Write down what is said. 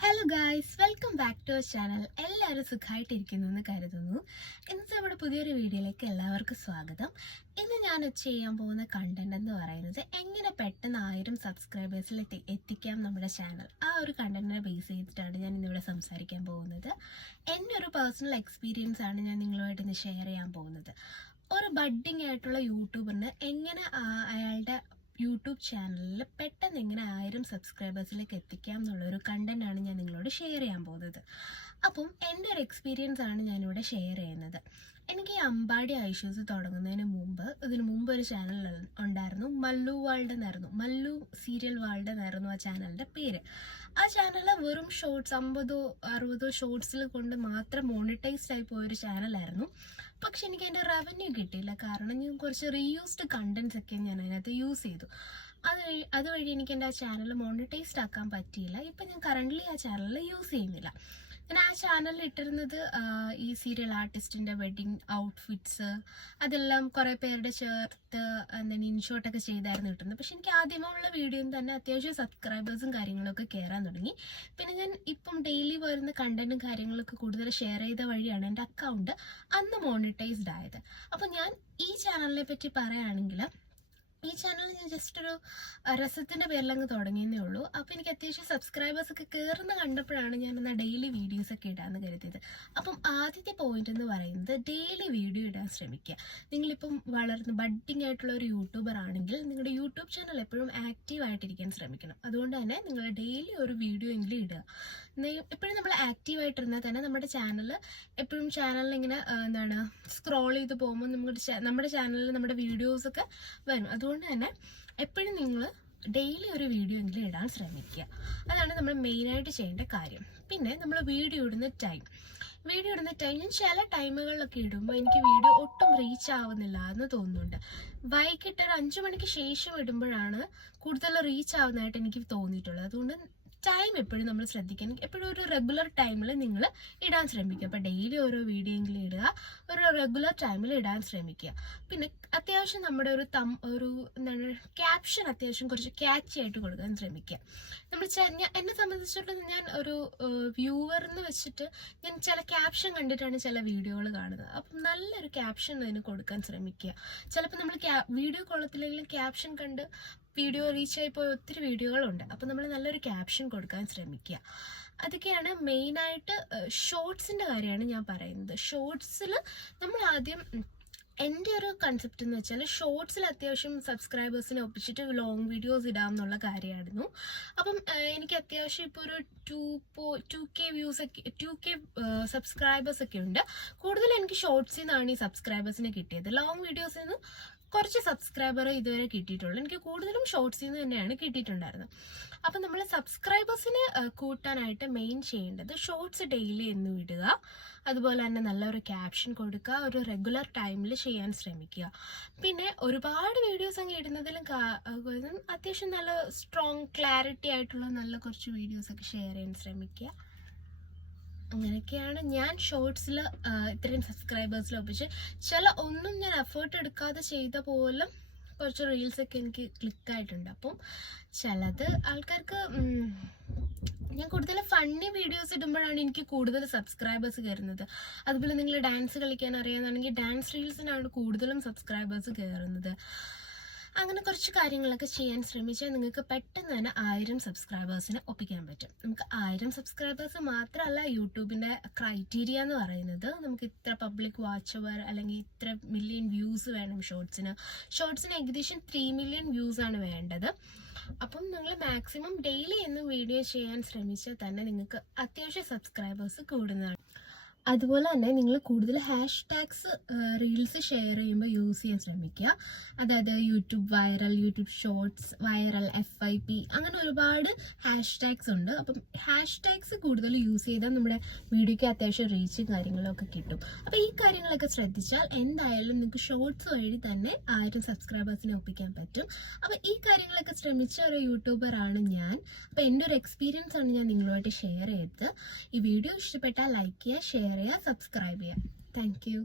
Hello guys, welcome back to our channel. എല്ലാവരും സുഖമായിട്ടിരിക്കുന്നു എന്ന് കരുതുന്നു. ഇന്നത്തെ നമ്മുടെ പുതിയൊരു വീഡിയോയിലേക്ക് എല്ലാവർക്കും സ്വാഗതം. ഇന്ന് ഞാൻ ചെയ്യാൻ പോകുന്ന കണ്ടന്റ് എന്ന് പറയുന്നത് എങ്ങനെ പെട്ടെന്ന് 1000 സബ്സ്ക്രൈബേഴ്സിൽ എത്തിക്കാം നമ്മുടെ ചാനൽ. ആ ഒരു കണ്ടന്റിനെ ബേസ് ചെയ്തിട്ടാണ് ഞാൻ ഇന്നിവിടെ സംസാരിക്കാൻ പോകുന്നത്. എൻ്റെ ഒരു പേഴ്സണൽ എക്സ്പീരിയൻസ് ആണ് ഞാൻ നിങ്ങളുമായിട്ട് ഇന്ന് ഷെയർ ചെയ്യാൻ പോകുന്നത്. ഒരു ബഡ്ഡിങ് ആയിട്ടുള്ള യൂട്യൂബറിന് എങ്ങനെ അയാളുടെ യൂട്യൂബ് ചാനലിൽ പെട്ടെന്ന് എങ്ങനെ 1000 സബ്സ്ക്രൈബേഴ്സിലേക്ക് എത്തിക്കാം എന്നുള്ളൊരു കണ്ടന്റാണ് ഞാൻ നിങ്ങളോട് ഷെയർ ചെയ്യാൻ പോകുന്നത്. അപ്പം എൻ്റെ ഒരു എക്സ്പീരിയൻസ് ആണ് ഞാനിവിടെ ഷെയർ ചെയ്യുന്നത്. എനിക്ക് ഈ അമ്പാടി ഐഷ്യൂസ് തുടങ്ങുന്നതിന് മുമ്പ് ഇതിന് മുമ്പ് ഒരു ചാനൽ ഉണ്ടായിരുന്നു, മല്ലു വേൾഡ് എന്നായിരുന്നു. മല്ലു സീരിയൽ വേൾഡ് എന്നായിരുന്നു ആ ചാനലിൻ്റെ പേര്. ആ ചാനലിൽ വെറും ഷോർട്സ് 50-60 ഷോർട്സിൽ കൊണ്ട് മാത്രം മോണിറ്റൈസ്ഡ് ആയി പോയൊരു ചാനലായിരുന്നു. പക്ഷെ എനിക്ക് അതിൻ്റെ റവന്യൂ കിട്ടിയില്ല. കാരണം ഞാൻ കുറച്ച് റീയൂസ്ഡ് കണ്ടന്റ്സ് ഒക്കെ ഞാൻ അതിനകത്ത് യൂസ് ചെയ്തു. അതുവഴി എനിക്ക് എൻ്റെ ആ ചാനൽ മോണിറ്റൈസ്ഡ് ആക്കാൻ പറ്റിയില്ല. ഇപ്പം ഞാൻ കറൻ്റ്ലി ആ ചാനൽ യൂസ് ചെയ്യുന്നില്ല. ഞാൻ ആ ചാനലിൽ ഇട്ടിരുന്നത് ഈ സീരിയൽ ആർട്ടിസ്റ്റിൻ്റെ വെഡ്ഡിങ് ഔട്ട്ഫിറ്റ്സ്, അതെല്ലാം കുറേ പേരുടെ ചേർത്ത് എന്താണ് ഇൻഷോട്ടൊക്കെ ചെയ്തായിരുന്നു ഇട്ടിരുന്നത്. പക്ഷെ എനിക്ക് ആദ്യമുള്ള വീഡിയോയിൽ തന്നെ അത്യാവശ്യം സബ്സ്ക്രൈബേഴ്സും കാര്യങ്ങളൊക്കെ കയറാൻ തുടങ്ങി. പിന്നെ ഞാൻ ഇപ്പം ഡെയിലി വരുന്ന കണ്ടന്റും കാര്യങ്ങളൊക്കെ കൂടുതൽ ഷെയർ ചെയ്ത വഴിയാണ് എൻ്റെ അക്കൗണ്ട് അന്ന് മോണിറ്റൈസ്ഡ് ആയത്. അപ്പം ഞാൻ ഈ ചാനലിനെ പറ്റി പറയുകയാണെങ്കിൽ, ഈ ചാനൽ ഞാൻ ജസ്റ്റ് ഒരു രസത്തിൻ്റെ പേരിലങ്ങ് തുടങ്ങിയെന്നേ ഉള്ളൂ. അപ്പോൾ എനിക്ക് അത്യാവശ്യം സബ്സ്ക്രൈബേഴ്സൊക്കെ കയറുന്ന കണ്ടപ്പോഴാണ് ഞാൻ എന്നാൽ ഡെയിലി വീഡിയോസൊക്കെ ഇടാമെന്ന് കരുതിയത്. അപ്പം ആദ്യത്തെ പോയിന്റ് എന്ന് പറയുന്നത് ഡെയിലി വീഡിയോ ഇടാൻ ശ്രമിക്കുക. നിങ്ങളിപ്പം വളർന്ന് ബഡ്ഡിങ് ആയിട്ടുള്ള ഒരു യൂട്യൂബർ ആണെങ്കിൽ നിങ്ങളുടെ യൂട്യൂബ് ചാനൽ എപ്പോഴും ആക്റ്റീവായിട്ടിരിക്കാൻ ശ്രമിക്കണം. അതുകൊണ്ട് തന്നെ നിങ്ങൾ ഡെയിലി ഒരു വീഡിയോ എങ്കിലും ഇടുക. എപ്പോഴും നമ്മൾ ആക്റ്റീവായിട്ടിരുന്നാൽ തന്നെ നമ്മുടെ ചാനൽ എപ്പോഴും ചാനലിൽ ഇങ്ങനെ എന്താണ് സ്ക്രോൾ ചെയ്ത് പോകുമ്പോൾ നമ്മുടെ ചാനലിൽ നമ്മുടെ വീഡിയോസൊക്കെ വരും. അതുകൊണ്ട് തന്നെ എപ്പോഴും നിങ്ങൾ ഡെയിലി ഒരു വീഡിയോ എങ്കിലും ഇടാൻ ശ്രമിക്കുക. അതാണ് നമ്മൾ മെയിനായിട്ട് ചെയ്യേണ്ട കാര്യം. പിന്നെ നമ്മൾ വീഡിയോ ഇടുന്ന ടൈം ഞാൻ ചില ടൈമുകളിലൊക്കെ ഇടുമ്പോൾ എനിക്ക് വീഡിയോ ഒട്ടും റീച്ച് ആവുന്നില്ല എന്ന് തോന്നുന്നുണ്ട്. വൈകിട്ട് ഒരു 5 മണിക്ക് ശേഷം ഇടുമ്പോഴാണ് കൂടുതൽ റീച്ച് ആവുന്നതായിട്ട് എനിക്ക് തോന്നിയിട്ടുള്ളത്. അതുകൊണ്ട് ടൈം എപ്പോഴും നമ്മൾ ശ്രദ്ധിക്കണം. എപ്പോഴും ഒരു റെഗുലർ ടൈമിൽ നിങ്ങൾ ഇടാൻ ശ്രമിക്കുക. അപ്പോൾ ഡെയിലി ഓരോ വീഡിയോ എങ്കിലും ഇടുക, ഒരു റെഗുലർ ടൈമിൽ ഇടാൻ ശ്രമിക്കുക. പിന്നെ അത്യാവശ്യം നമ്മുടെ ഒരു എന്താണ് ക്യാപ്ഷൻ അത്യാവശ്യം കുറച്ച് ക്യാച്ചി ആയിട്ട് കൊടുക്കാൻ ശ്രമിക്കുക. എന്നെ സംബന്ധിച്ചിടത്തോളം ഞാൻ ഒരു വ്യൂവറിന്ന് വെച്ചിട്ട് ഞാൻ ചില ക്യാപ്ഷൻ കണ്ടിട്ടാണ് ചില വീഡിയോകൾ കാണുന്നത്. അപ്പം നല്ലൊരു ക്യാപ്ഷൻ അതിന് കൊടുക്കാൻ ശ്രമിക്കുക. ചിലപ്പോൾ നമ്മൾ വീഡിയോ കൊള്ളത്തില്ലെങ്കിലും ക്യാപ്ഷൻ കണ്ട് വീഡിയോ റീച്ചായി പോയ ഒത്തിരി വീഡിയോകളുണ്ട്. അപ്പോൾ നമ്മൾ നല്ലൊരു ക്യാപ്ഷൻ കൊടുക്കാൻ ശ്രമിക്കുക. അതൊക്കെയാണ് മെയിനായിട്ട്. ഷോർട്സിൻ്റെ കാര്യമാണ് ഞാൻ പറയുന്നത്. ഷോർട്സിൽ നമ്മൾ ആദ്യം, എൻ്റെ ഒരു കൺസെപ്റ്റ് എന്ന് വെച്ചാൽ ഷോർട്സിൽ അത്യാവശ്യം സബ്സ്ക്രൈബേഴ്സിനെ ഒപ്പിച്ചിട്ട് ലോങ് വീഡിയോസ് ഇടാം എന്നുള്ള കാര്യമായിരുന്നു. അപ്പം എനിക്ക് അത്യാവശ്യം ഇപ്പോൾ ഒരു 2K സബ്സ്ക്രൈബേഴ്സ് ഒക്കെ ഉണ്ട്. കൂടുതൽ എനിക്ക് ഷോർട്സിൽ നിന്നാണ് ഈ സബ്സ്ക്രൈബേഴ്സിനെ കിട്ടിയത്. ലോങ് വീഡിയോസിൽ നിന്ന് കുറച്ച് സബ്സ്ക്രൈബർ ഇതുവരെ കിട്ടിയിട്ടുള്ളൂ. എനിക്ക് കൂടുതലും ഷോർട്സിൽ നിന്ന് തന്നെയാണ് കിട്ടിയിട്ടുണ്ടായിരുന്നത്. അപ്പം നമ്മൾ സബ്സ്ക്രൈബേഴ്സിനെ കൂട്ടാനായിട്ട് മെയിൻ ചെയ്യേണ്ടത് ഷോർട്സ് ഡെയിലി എന്നും ഇടുക. അതുപോലെ തന്നെ നല്ലൊരു ക്യാപ്ഷൻ കൊടുക്കുക. ഒരു റെഗുലർ ടൈമിൽ ചെയ്യാൻ ശ്രമിക്കുക. പിന്നെ ഒരുപാട് വീഡിയോസ് അങ്ങ് ഇടുന്നതിലും അത്യാവശ്യം നല്ല സ്ട്രോങ് ക്ലാരിറ്റി ആയിട്ടുള്ള നല്ല കുറച്ച് വീഡിയോസൊക്കെ ഷെയർ ചെയ്യാൻ ശ്രമിക്കുക. അങ്ങനെയൊക്കെയാണ് ഞാൻ ഷോർട്സിൽ ഇത്രയും സബ്സ്ക്രൈബേഴ്സിൽ ഒപ്പിച്ച്. ഒന്നും ഞാൻ എഫേർട്ട് എടുക്കാതെ ചെയ്ത പോലും കുറച്ച് റീൽസൊക്കെ എനിക്ക് ക്ലിക്കായിട്ടുണ്ട്. അപ്പം ചിലത് ആൾക്കാർക്ക് ഞാൻ കൂടുതൽ ഫണ്ണി വീഡിയോസ് ഇടുമ്പോഴാണ് എനിക്ക് കൂടുതൽ സബ്സ്ക്രൈബേഴ്സ് കയറുന്നത്. അതുപോലെ നിങ്ങൾ ഡാൻസ് കളിക്കാൻ അറിയാമെന്നാണെങ്കിൽ ഡാൻസ് റീൽസിനാണ് കൂടുതലും സബ്സ്ക്രൈബേഴ്സ് കയറുന്നത്. അങ്ങനെ കുറച്ച് കാര്യങ്ങളൊക്കെ ചെയ്യാൻ ശ്രമിച്ചാൽ നിങ്ങൾക്ക് പെട്ടെന്ന് തന്നെ 1000 സബ്സ്ക്രൈബേഴ്സിനെ ഒപ്പിക്കാൻ പറ്റും. നമുക്ക് 1000 സബ്സ്ക്രൈബേഴ്സ് മാത്രമല്ല യൂട്യൂബിൻ്റെ ക്രൈറ്റീരിയ എന്ന് പറയുന്നത്. നമുക്ക് ഇത്ര പബ്ലിക് വാച്ച് അവർ അല്ലെങ്കിൽ ഇത്ര മില്യൺ വ്യൂസ് വേണം ഷോർട്സിന് ഏകദേശം 3 മില്യൺ വ്യൂസ് ആണ് വേണ്ടത്. അപ്പം നിങ്ങൾ മാക്സിമം ഡെയിലി എന്നും വീഡിയോ ചെയ്യാൻ ശ്രമിച്ചാൽ തന്നെ നിങ്ങൾക്ക് അത്യാവശ്യം സബ്സ്ക്രൈബേഴ്സ് കൂടുന്നതാണ്. അതുപോലെ തന്നെ നിങ്ങൾ കൂടുതൽ #ടാഗ്സ് റീൽസ് ഷെയർ ചെയ്യുമ്പോൾ യൂസ് ചെയ്യാൻ ശ്രമിക്കുക. അതായത് YouTube viral, YouTube shorts viral, FYP, അങ്ങനെ ഒരുപാട് #ടാഗ്സ് ഉണ്ട്. അപ്പം #ടാഗ്സ് കൂടുതൽ യൂസ് ചെയ്താൽ നമ്മുടെ വീഡിയോയ്ക്ക് അത്യാവശ്യം റീച്ചും കാര്യങ്ങളും ഒക്കെ കിട്ടും. അപ്പോൾ ഈ കാര്യങ്ങളൊക്കെ ശ്രദ്ധിച്ചാൽ എന്തായാലും നിങ്ങൾക്ക് ഷോർട്സ് വഴി തന്നെ 1000 സബ്സ്ക്രൈബേഴ്സിനെ ഒപ്പിക്കാൻ പറ്റും. അപ്പോൾ ഈ കാര്യങ്ങളൊക്കെ ശ്രമിച്ച ഒരു യൂട്യൂബറാണ് ഞാൻ. അപ്പോൾ എൻ്റെ ഒരു എക്സ്പീരിയൻസ് ആണ് ഞാൻ നിങ്ങളുമായിട്ട് ഷെയർ ചെയ്തത്. ഈ വീഡിയോ ഇഷ്ടപ്പെട്ടാൽ ലൈക്ക് ചെയ്യുക, ഷെയർ ചെയ്യുക, സബ്സ്ക്രൈബ് ചെയ്യുക. Thank you.